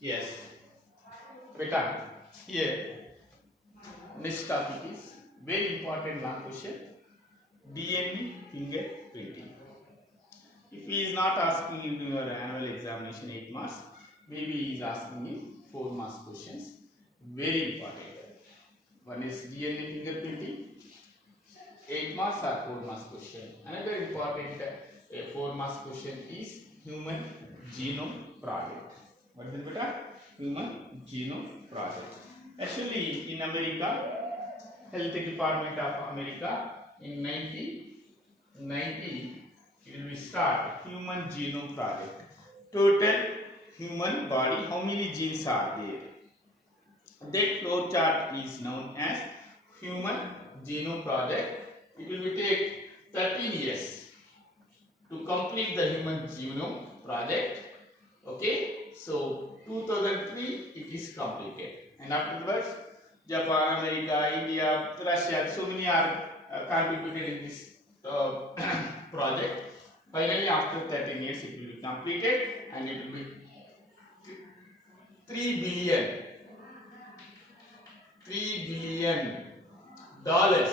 Yes, beta. Here, next topic is very important long question. DNA fingerprinting. If he is not asking you in your annual examination 8 marks, maybe he is asking you 4 marks questions. Very important. One is DNA fingerprinting, 8 marks or 4 marks question. Another important 4 marks question is human genome project. What is it, beta? Human genome project. Actually, in America, Health Department of America in 1990 it will start human genome project. Total human body, how many genes are there? That flow chart is known as human genome project. It will take 13 years to complete the human genome project. Okay, so 2003 it is completed, and afterwards Japan, America, India, Russia, so many are contributed in this project. Finally, after 13 years, it will be completed, and it will be 3 billion dollars.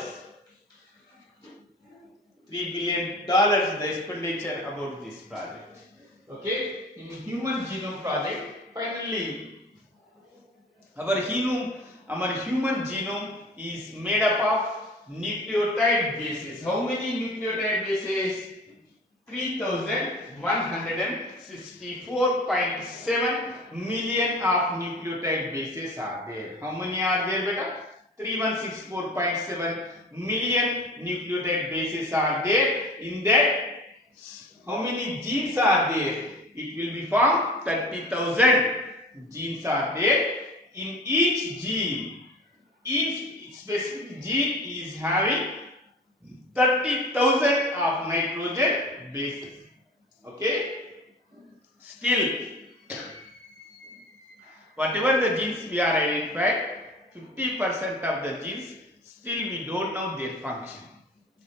$3 billion the expenditure about this project. Okay, in human genome project, finally our human genome is made up of nucleotide bases. How many nucleotide bases? 3164.7 million of nucleotide bases are there. How many are there, beta? 3164.7 million nucleotide bases are there. In that, how many genes are there? It will be found 30,000 genes are there. In each gene, each specific gene is having 30,000 of nitrogen bases. Okay? Still, whatever the genes we are identified, 50% of the genes still we don't know their function.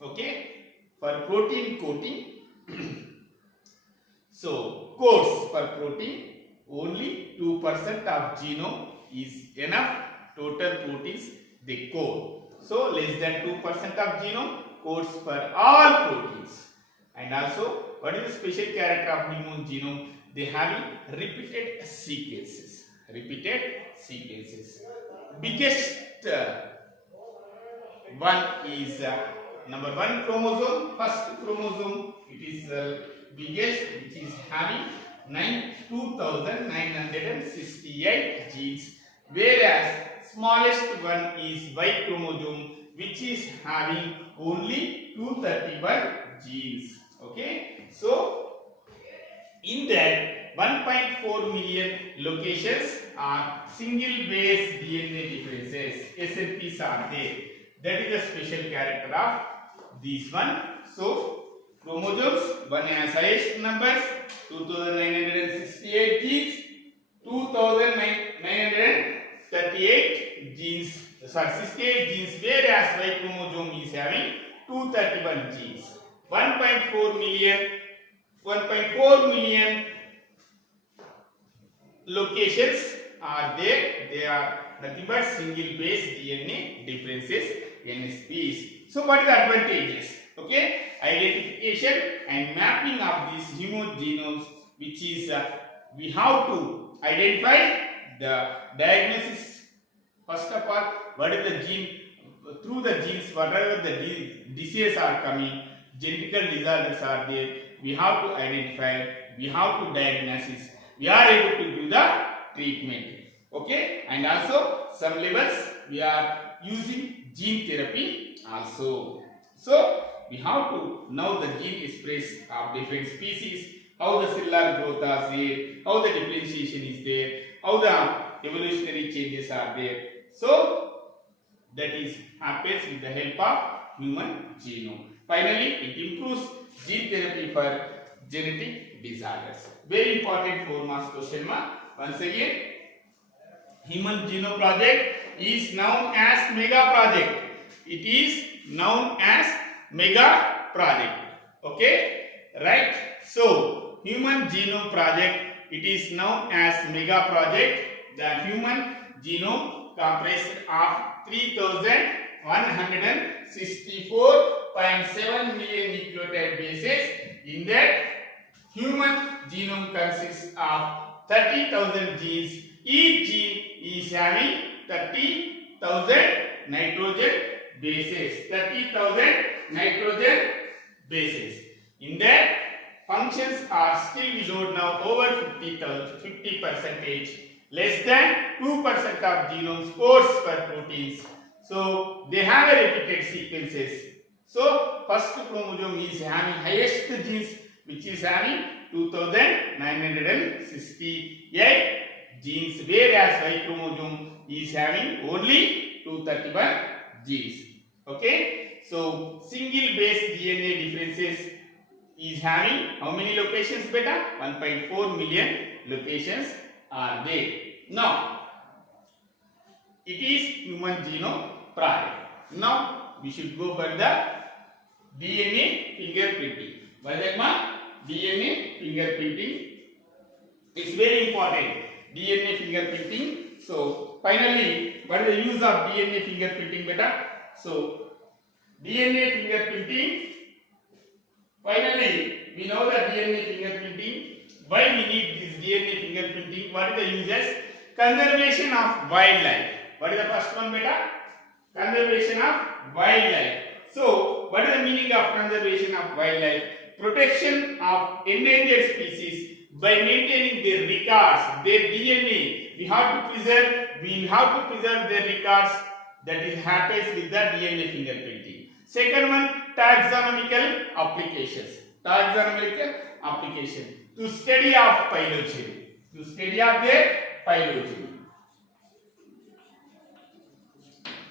Okay? For protein coding, so codes for protein, only 2% of genome is enough. Total proteins they code. So less than 2% of genome codes for all proteins. And also, what is the special character of human genome? They have repeated sequences. Biggest one is number 1 chromosome. First chromosome, it is biggest, which is having 2,968 genes, whereas smallest one is Y chromosome, which is having only 231 genes. Okay, so in that 1.4 million locations are single base DNA differences, SNPs are there. That is the special character of this one. So chromosomes, one has highest numbers, 2,968 genes, 2,938 genes, 68 genes, whereas Y chromosome is having 231 genes. 1.4 million locations are there. They are nothing but single base DNA differences, NSPs. So what is the advantages? Okay, identification and mapping of these human genomes, which is we have to identify the diagnosis. First of all, what is the gene? Through the genes, whatever the diseases are coming, genetical disorders are there, we have to identify, we have to diagnose, we are able to do the treatment. Okay, and also some levels we are using gene therapy also. So we have to know the gene express of different species, how the cellular growth is there, how the differentiation is there, how the evolutionary changes are there. So that is happens with the help of human genome. Finally, it improves gene therapy for genetic disorders. Very important 4 marks question mark. Once again, human genome project is known as mega project. It is known as mega project. Okay, right? So human genome project it is known as mega project. The human genome comprised of 3,164.7 million nucleotide bases. In that, human genome consists of 30,000 genes. Each gene is having 30,000 nitrogen bases. 30,000 nitrogen bases. In that, functions are still we don't know over 50%, less than 2% of genome codes for proteins. So they have a repeated sequences. So first chromosome is having highest genes, which is having 2,968 genes, whereas Y chromosome is having only 231 genes. Okay. So single base DNA differences is having how many locations beta? 1.4 million locations are there. Now it is human genome project. Now we should go for the DNA fingerprinting. Why that ma? DNA fingerprinting. It's very important. DNA fingerprinting. So finally, what is the use of DNA fingerprinting beta? So DNA fingerprinting. Finally, we know that DNA fingerprinting. Why we need this DNA fingerprinting? What is the uses? Conservation of wildlife. What is the first one, beta? Conservation of wildlife. So, what is the meaning of conservation of wildlife? Protection of endangered species by maintaining their records, their DNA. We have to preserve their records. That is happens with the DNA fingerprinting. Second one, taxonomical applications. Taxonomical application to study of phylogeny. To study of their phylogeny.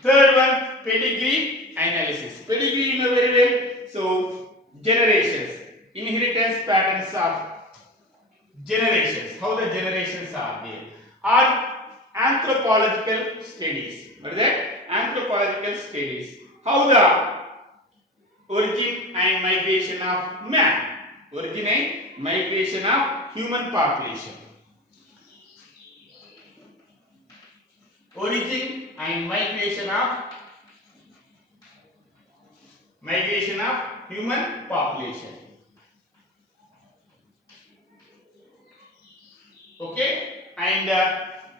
Third one, pedigree analysis. Pedigree you know very well. So generations, inheritance patterns of generations. How the generations are there. Are anthropological studies. What is that? Anthropological studies. How the origin and migration of man. Origin and migration of human population. Origin and migration of human population. Okay, and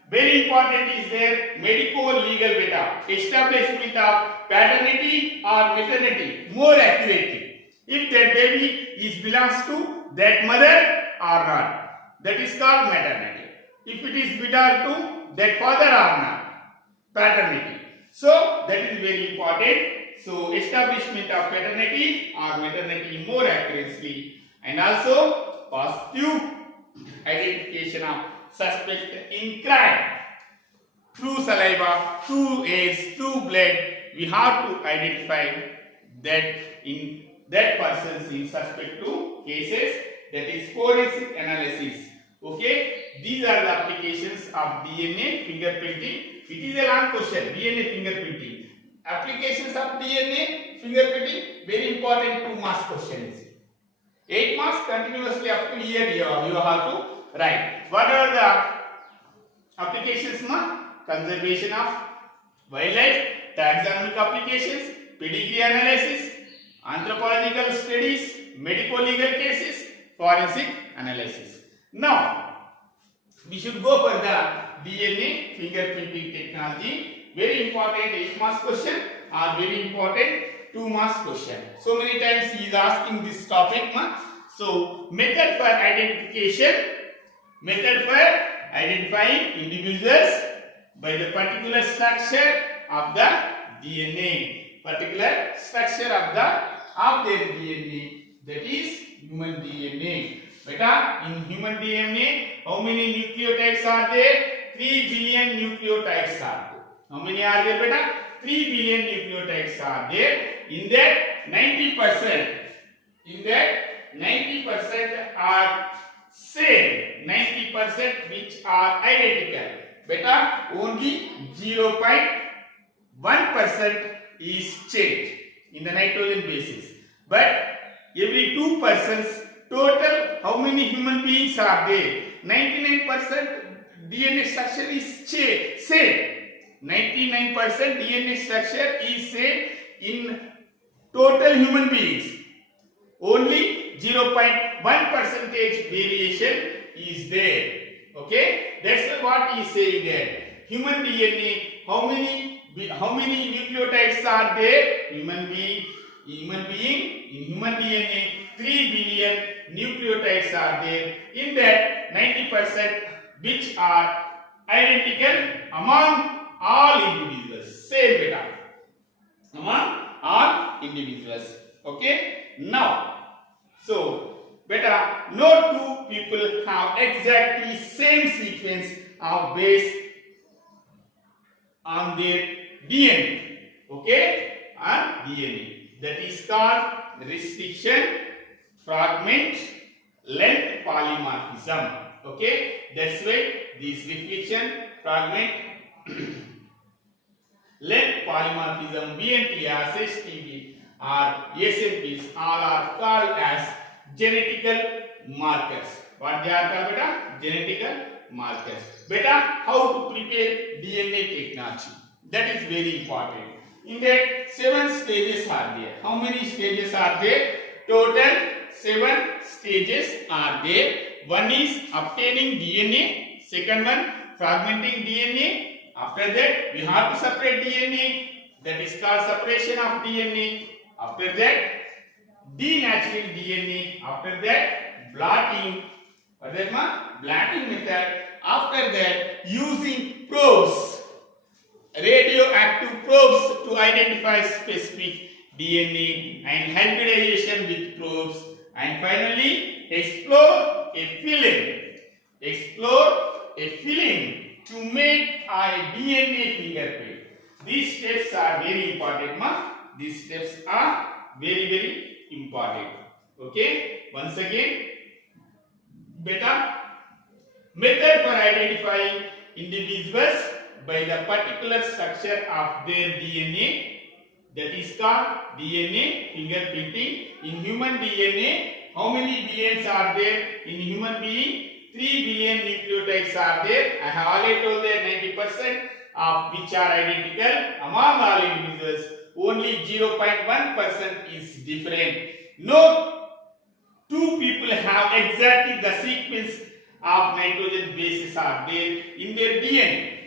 very important is their medico-legal beta, establishment of paternity or maternity more accurately. If that baby is belongs to that mother or not, that is called maternity. If it is belong to that father or not, paternity. So that is very important. So establishment of paternity or maternity more accurately, and also positive identification of suspect in crime through saliva, through AIDS, through blood. We have to identify that in that person is suspect to cases. That is forensic analysis. Okay, these are the applications of DNA fingerprinting. It is a long question. DNA fingerprinting. Applications of DNA fingerprinting, very important 2 marks question is it. 8 marks continuously up to year you have to write. What are the applications? Conservation of wildlife, taxonomic applications, pedigree analysis, anthropological studies, medico-legal cases, forensic analysis. Now, we should go for the DNA fingerprinting technology. Very important 8 marks question or very important 2 marks question. So many times he is asking this topic. So method for identifying individuals by the particular structure of the DNA. Particular structure of their DNA. That is human DNA. Beta, in human DNA, how many nucleotides are there? 3 billion nucleotides are there. How many are there, beta? 3 billion nucleotides are there. In that 90% are same. 90% which are identical. Beta, only 0.1% is changed in the nitrogen bases. But every 2 persons total, how many human beings are there? 99% DNA structure is same. 99% DNA structure is same in total human beings. Only 0.1 percentage variation is there. Okay, that's what he is saying there. Human DNA, how many nucleotides are there? Human being, in human DNA, 3 billion nucleotides are there. In that, 90% which are identical among all individuals. Same beta. Among all individuals. Okay. Now, so beta, no two people have exactly same sequence of base on their DNA. Okay, on DNA. That is called restriction, fragment, length polymorphism. Okay, that's why this restriction, fragment, length polymorphism, BNTRs, STB, or SNPs, all are called as genetical markers. What they are called, beta? Genetical markers. Beta, how to prepare DNA technology? That is very important. In that, 7 stages are there. How many stages are there? Total 7 stages are there. One is obtaining DNA. Second one, fragmenting DNA. After that, we have to separate DNA. That is called separation of DNA. After that, denaturing DNA. After that, blotting. What is that? Blotting method. After that, using probes, radioactive probes to identify specific DNA, and hybridization with probes. And finally, explore a film. Explore a film to make a DNA fingerprint. These steps are very important, ma. These steps are very important. Okay. Once again, beta, method for identifying individuals by the particular structure of their DNA. That is called DNA fingerprinting. In human DNA, how many billions are there? In human being, 3 billion nucleotides are there. I have already told that 90% of which are identical among all individuals. Only 0.1% is different. No two people have exactly the sequence of nitrogen bases are there in their DNA.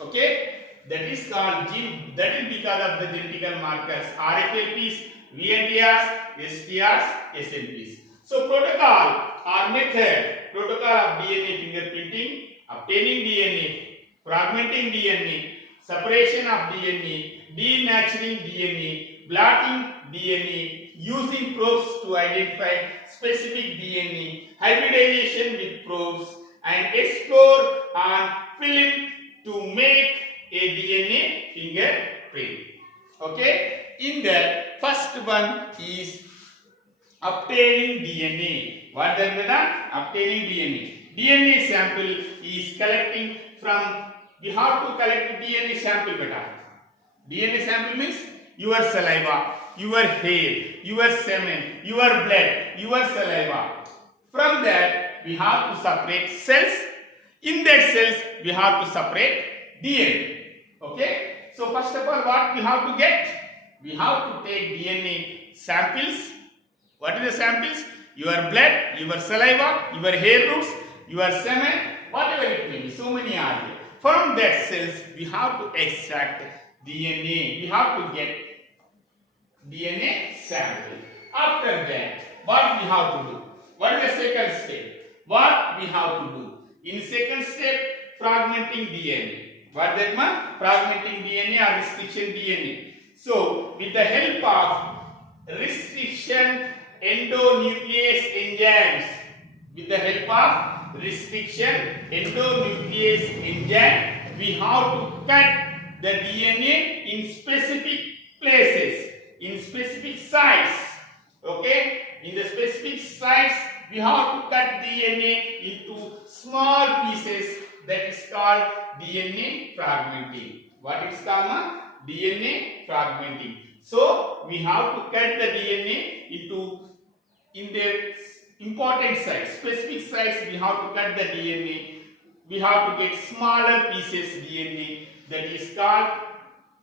Okay, that is called gene. That is because of the genetical markers RFLPs, VNTRs, STRs, SNPs. So protocol or method, protocol of DNA fingerprinting, obtaining DNA, fragmenting DNA, separation of DNA, denaturing DNA, blotting DNA, using probes to identify specific DNA, hybridization with probes, and explore on film to make a DNA fingerprint. Okay, in that first one is obtaining DNA. What that means? Obtaining DNA. DNA sample is collecting from. We have to collect DNA sample, beta. DNA sample means your saliva, your hair, your semen, your blood, your saliva. From that, we have to separate cells. In that cells, we have to separate DNA. Okay? So first of all, what we have to get? We have to take DNA samples. What is the samples? Your blood, your saliva, your hair roots, your semen, whatever it may be. So many are there. From that cells, we have to extract DNA. We have to get DNA sample. After that, what we have to do? What is the second step? What we have to do? In second step, fragmenting DNA. What that means? Fragmenting DNA or restriction DNA. So, with the help of restriction endonuclease enzymes, with the help of restriction endonuclease enzyme, we have to cut the DNA in specific places, in specific sites. Okay, in the specific sites, we have to cut DNA into small pieces. That is called DNA fragmenting. What is called? DNA fragmenting. So we have to cut the DNA into in their important sites, specific sites, we have to cut the DNA. We have to get smaller pieces DNA. That is called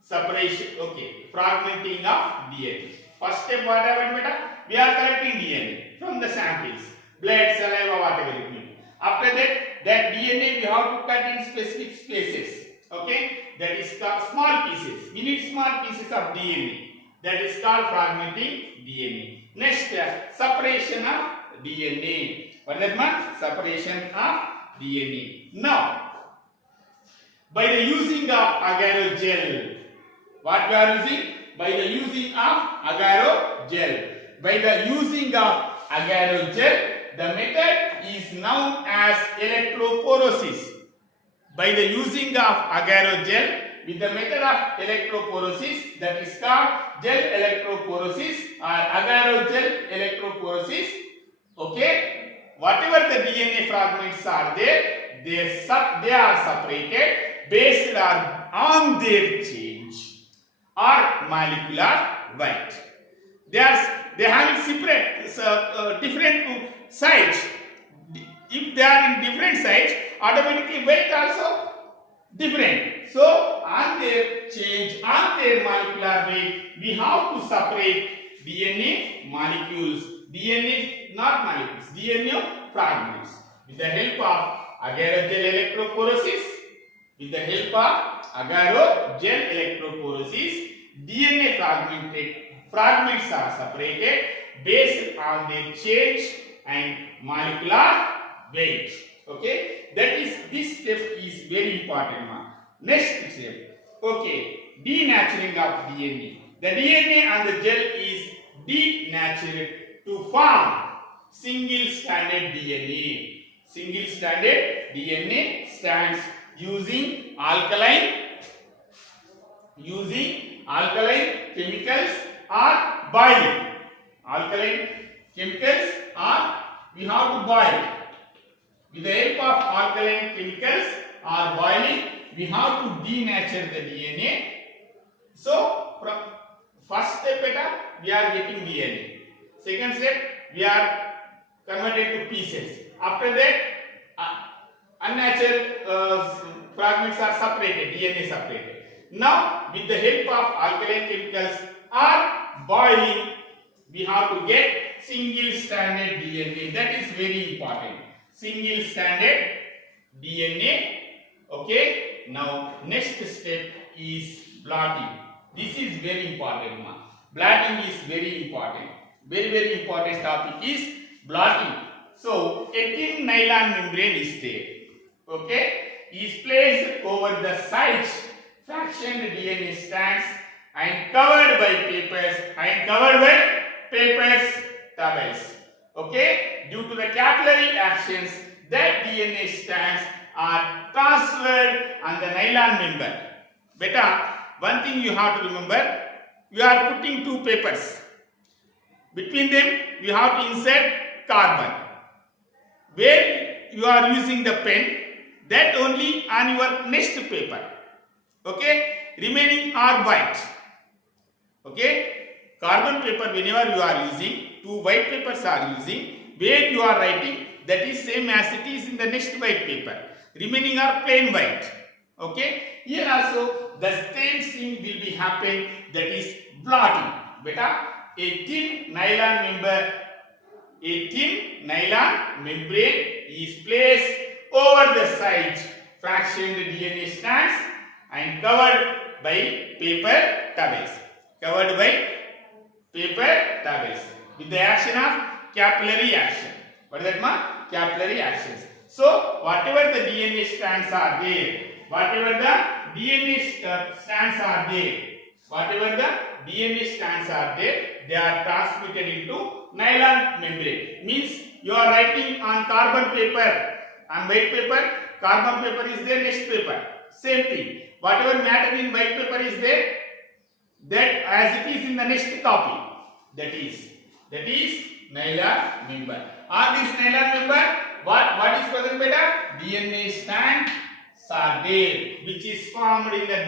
separation. Okay, fragmenting of DNA. First step, what happened, beta? We are collecting DNA from the samples, blood, saliva, whatever it may be. After that DNA we have to cut in specific spaces. Okay, that is called small pieces. We need small pieces of DNA. That is called fragmenting DNA. Next, separation of DNA. What is that mean? Separation of DNA. Now, by the using of agar gel, what we are using? By the using of agar gel. By the using of agar gel, the method is known as electrophoresis. By the using of agar gel, with the method of electrophoresis, that is called gel electrophoresis or agar gel electrophoresis. Okay, whatever the DNA fragments are there, they are separated based on their change or molecular weight. They have separate different sites. If they are in different sites, automatically weight also different. So on their change, on their molecular weight, we have to separate DNA molecules, DNA not molecules, DNA fragments with the help of agar gel electrophoresis. With the help of agar gel electrophoresis, DNA fragments are separated based on their change and molecular weight. Okay, this step is very important. Next step, okay, denaturing of DNA. The DNA on the gel is denatured to form single stranded DNA. Single stranded DNA stands using alkaline chemicals or boiling. Alkaline chemicals or we have to boil. With the help of alkaline chemicals or boiling, we have to denature the DNA. So, from first step, we are getting DNA. Second step, we are converted to pieces. After that, unnatural fragments are separated, DNA separated. Now, with the help of alkaline chemicals or boiling, we have to get single-stranded DNA. That is very important. Single-stranded DNA. Okay. Now, next step is blotting. This is very important. Blotting is very important. Very important topic is blotting. So, a thin nylon membrane is there. Okay. Is placed over the sides fractioned DNA strands and covered by papers towels. Okay, due to the capillary actions, that DNA strands are transferred on the nylon member. Beta, one thing you have to remember, you are putting two papers. Between them, you have to insert carbon. Where you are using the pen, that only on your next paper. Okay, remaining are white. Okay, carbon paper whenever you are using, two white papers are using, where you are writing, that is same as it is in the next white paper. Remaining are plain white. Okay, here also the same thing will be happen, that is blotting. Beta, a thin nylon membrane is placed over the sides fractioned DNA strands and covered by paper towels. With the action of capillary action. What is that, ma? Capillary actions. So, whatever the DNA strands are there, they are transmitted into nylon membrane. Means you are writing on carbon paper, on white paper, carbon paper is there, next paper. Same thing. Whatever matter in white paper is there, that as it is in the next copy. That is nylon member. On this nylon member, what is present, beta? DNA strands are there, which is formed in the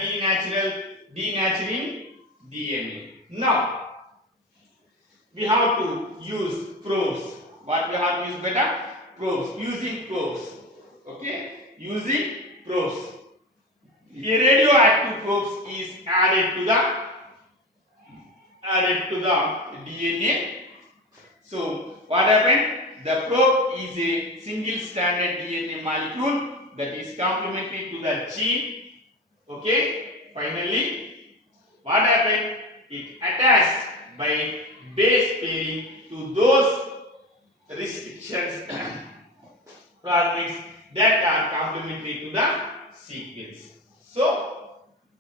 denaturing DNA. Now, we have to use probes. What we have to use beta? Probes. Using probes. Okay? Using probes. A radioactive probes is added to the DNA. So what happened? The probe is a single stranded DNA molecule that is complementary to the gene. Okay? Finally, what happened? It attached by base pairing to those restrictions fragments that are complementary to the sequence. So,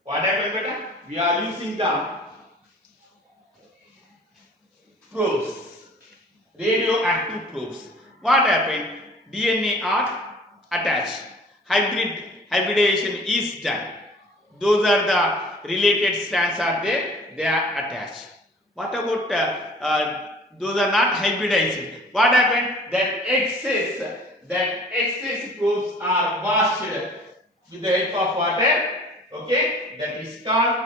what happened, beta? We are using the probes, radioactive probes. What happened? DNA are attached. Hybridization is done. Those are the related strands are there. They are attached. What about those are not hybridized? What happened? That excess probes are washed with the help of water. Okay, that is called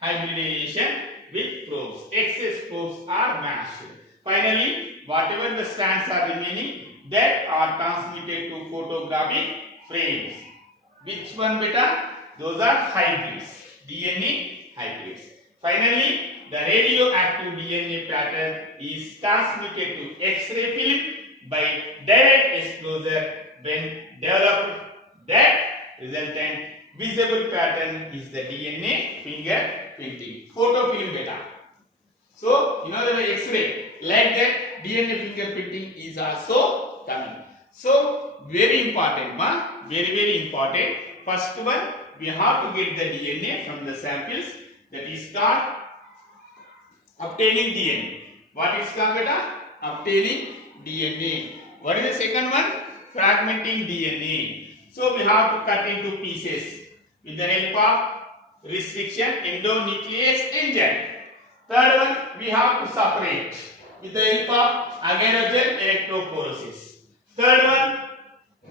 hybridization with probes. Excess probes are mashed. Finally, whatever the strands are remaining, that are transmitted to photographic frames. Which one, beta? Those are hybrids, DNA hybrids. Finally, the radioactive DNA pattern is transmitted to X-ray film by direct exposure. When developed, that resultant visible pattern is the DNA fingerprinting. Photofilm beta. So, you know the X-ray, like that DNA fingerprinting is also coming. So, very important, very important. First one, we have to get the DNA from the samples. That is called obtaining DNA. What is called, beta? Obtaining DNA. What is the second one? Fragmenting DNA. So we have to cut into pieces with the help of restriction endonuclease enzyme. Third one, we have to separate with the help of agarogel electrophoresis. Third one,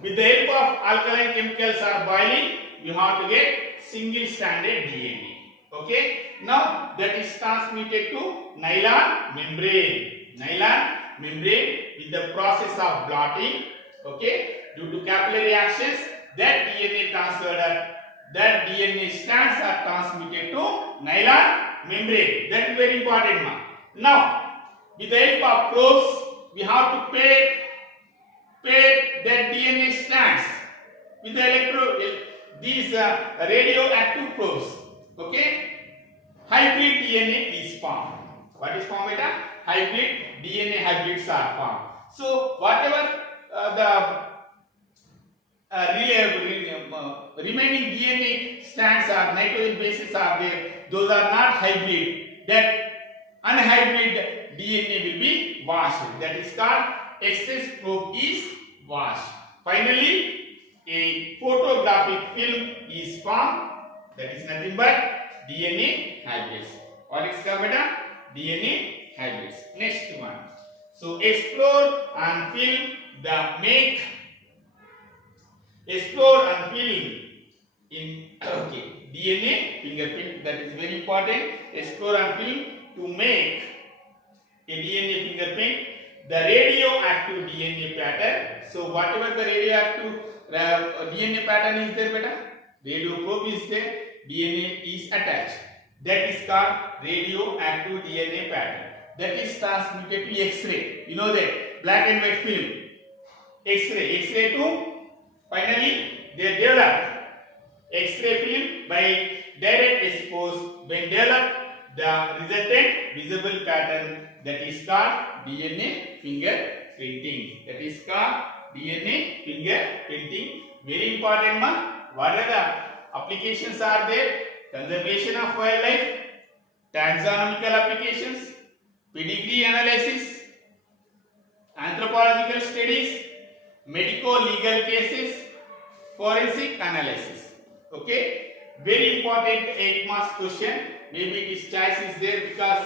with the help of alkaline chemicals or boiling, we have to get single stranded DNA. Okay. Now that is transmitted to nylon membrane. Nylon membrane with the process of blotting. Okay. Due to capillary actions, that DNA transferred, that DNA strands are transmitted to nylon membrane. That is very important. Now, with the help of probes, we have to pair that DNA strands with the these radioactive probes. Okay, hybrid DNA is formed. What is formed, beta? Hybrid DNA hybrids are formed. So whatever the remaining DNA strands are nitrogen bases are there, those are not hybrid. That unhybrid DNA will be washed. That is called excess probe is washed. Finally, a photographic film is formed. That is nothing but DNA hybrids. What is called, beta? DNA hybrids. Next one. So explore and film explore and film in DNA fingerprint. That is very important. Explore and film to make a DNA fingerprint. The radioactive DNA pattern. So whatever the radioactive DNA pattern is there, beta, radio probe is there, DNA is attached. That is called radioactive DNA pattern. That is transmitted to X-ray. You know that black and white film. X-ray to finally they develop X-ray film by direct expose. When developed, the resultant visible pattern, that is called DNA fingerprinting. That is called DNA fingerprinting. Very important, What are the applications are there? Conservation of wildlife, taxonomical applications, pedigree analysis, anthropological studies, medico-legal cases, forensic analysis. Okay, very important 8 marks question. Maybe this choice is there because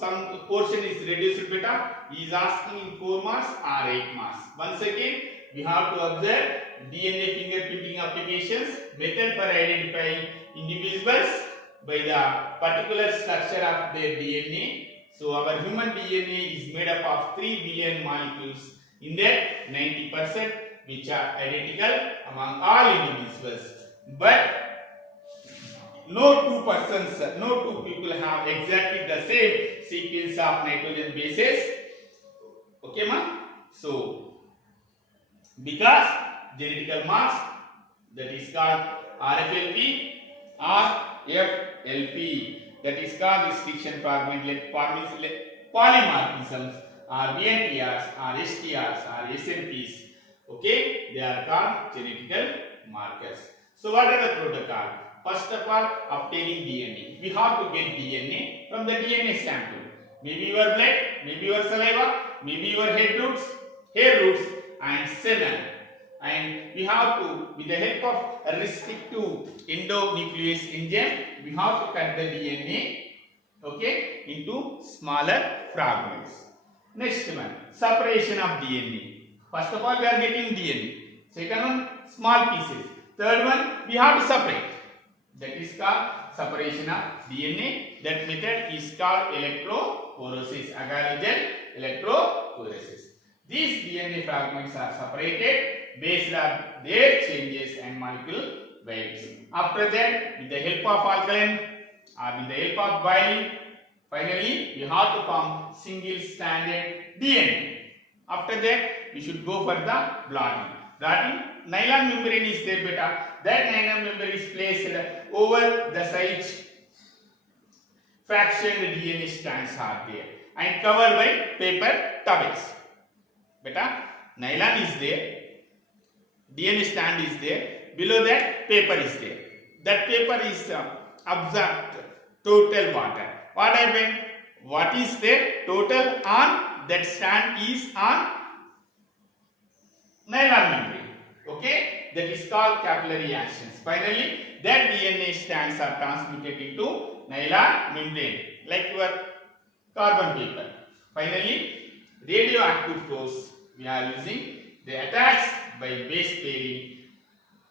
some portion is reduced, beta. He is asking in 4 marks or 8 marks. Once again, we have to observe DNA fingerprinting applications, method for identifying individuals by the particular structure of their DNA. So our human DNA is made up of 3 billion molecules. In that, 90% which are identical among all individuals. But no two people have exactly the same sequence of nitrogen bases. Okay, ma? So, because genetical mass, that is called RFLP or FLP, that is called restriction fragment length polymorphisms or VNTRs or STRs or SNPs. Okay, they are called genetical markers. So what are the protocol? First of all, obtaining DNA. We have to get DNA from the DNA sample. Maybe your blood, maybe your saliva, maybe your hair roots and semen. And we have to, with the help of a restrictive endonuclease enzyme, we have to cut the DNA, okay, into smaller fragments. Next one, separation of DNA. First of all, we are getting DNA. Second one, small pieces. Third one, we have to separate. That is called separation of DNA. That method is called electrophoresis, agar-gel electrophoresis. These DNA fragments are separated based on their changes and molecule weights. After that, with the help of alkaline or with the help of boiling, finally we have to form single stranded DNA. After that, we should go for the blotting. Blotting, nylon membrane is there, beta. That nylon membrane is placed over the side fractioned DNA strands are there and covered by paper towels. Beta, nylon is there, DNA strand is there, below that paper is there. That paper is absorbed total water. What happened? What is there? Total on that strand is on nylon membrane. Okay, that is called capillary actions. Finally, that DNA strands are transmitted into nylon membrane like your carbon paper. Finally, radioactive probes we are using. They attach by base pairing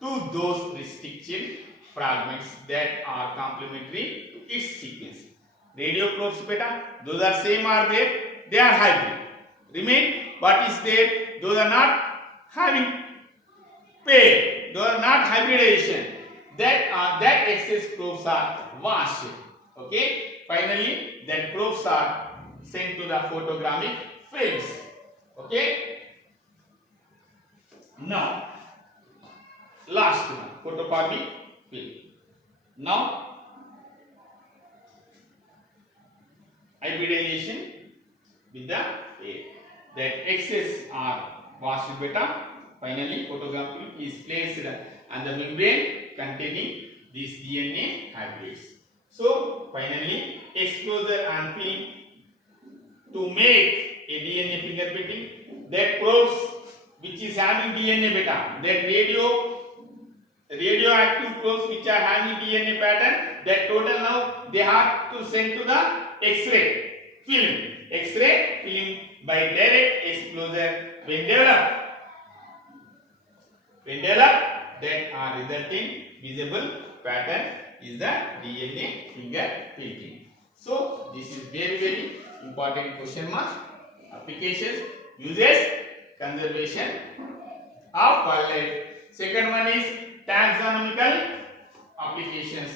to those restricted fragments that are complementary to its sequence. Radio probes, beta, those are same are there, they are hybrid. Remain, what is there? Those are not having pair, those are not hybridization. That excess probes are washed. Okay. Finally, that probes are sent to the photogrammic films. Okay. Now, last one, photogrammic film. Now, hybridization with the air. That excess are washed beta. Finally, photogrammic film is placed on the membrane containing these DNA hybrids. So, finally, exposure and film to make a DNA fingerprinting. That probes which is having DNA beta, that radioactive probes which are having DNA pattern, that total now they have to send to the X-ray film. X-ray film by direct exposure when developed, that are resulting visible pattern is the DNA fingerprinting. So this is very important question mark. Applications, uses, conservation of wildlife. Second one is taxonomical applications.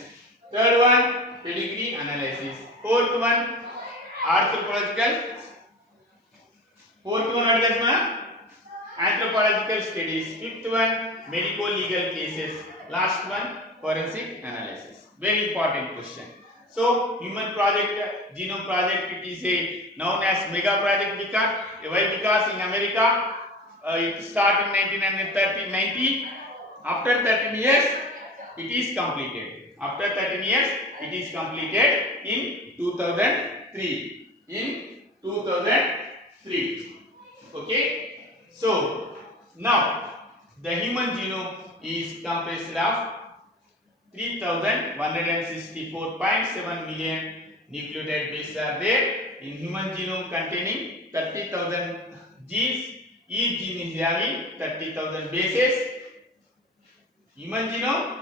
Third one, pedigree analysis. Fourth one, anthropological. Fourth one, what is that? Anthropological studies. Fifth one, medico-legal cases. Last one, forensic analysis. Very important question. So, human project, genome project, it is known as mega project because why? Because in America, it started in 1990. After 13 years, it is completed. After 13 years, it is completed in 2003. In 2003. Okay. So, now the human genome is comprised of 3,164.7 million nucleotide bases are there in human genome containing 30,000 genes. Each gene is having 30,000 bases. Human genome,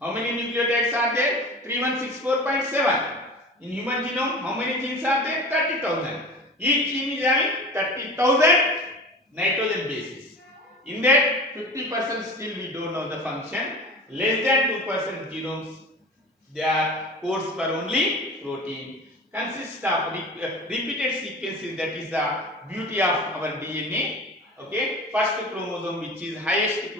how many nucleotides are there? 3164.7. In human genome, how many genes are there? 30,000. Each gene is having 30,000 nitrogen bases. In that, 50% still we don't know the function. Less than 2% genomes, they are codes for only protein. Consists of repeated sequences. That is the beauty of our DNA. Okay, first chromosome, which is highest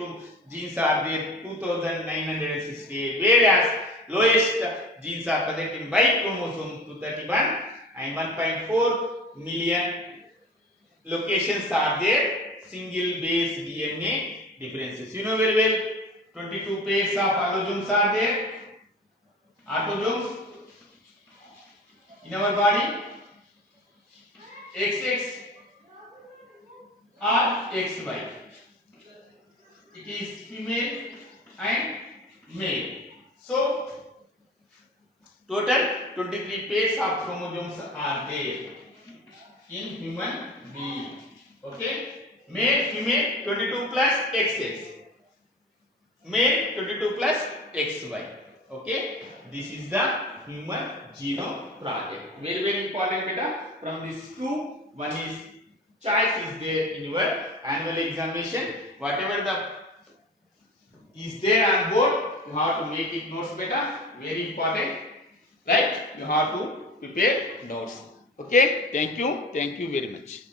genes are there, 2968, whereas lowest genes are present in Y chromosome 231, and 1.4 million locations are there single base DNA differences. You know very well, 22 pairs of allosomes are there, autosomes in our body, XX or XY. It is female and male. So total 23 pairs of chromosomes are there in human being. Okay, male, female, 22 plus XX, male 22 plus XY. Okay, this is the human genome project. Very, very important data. From these two, one is choice is there in your annual examination. Whatever the is there on board, you have to make it notes better. Very important, right? You have to prepare notes. Okay, thank you very much.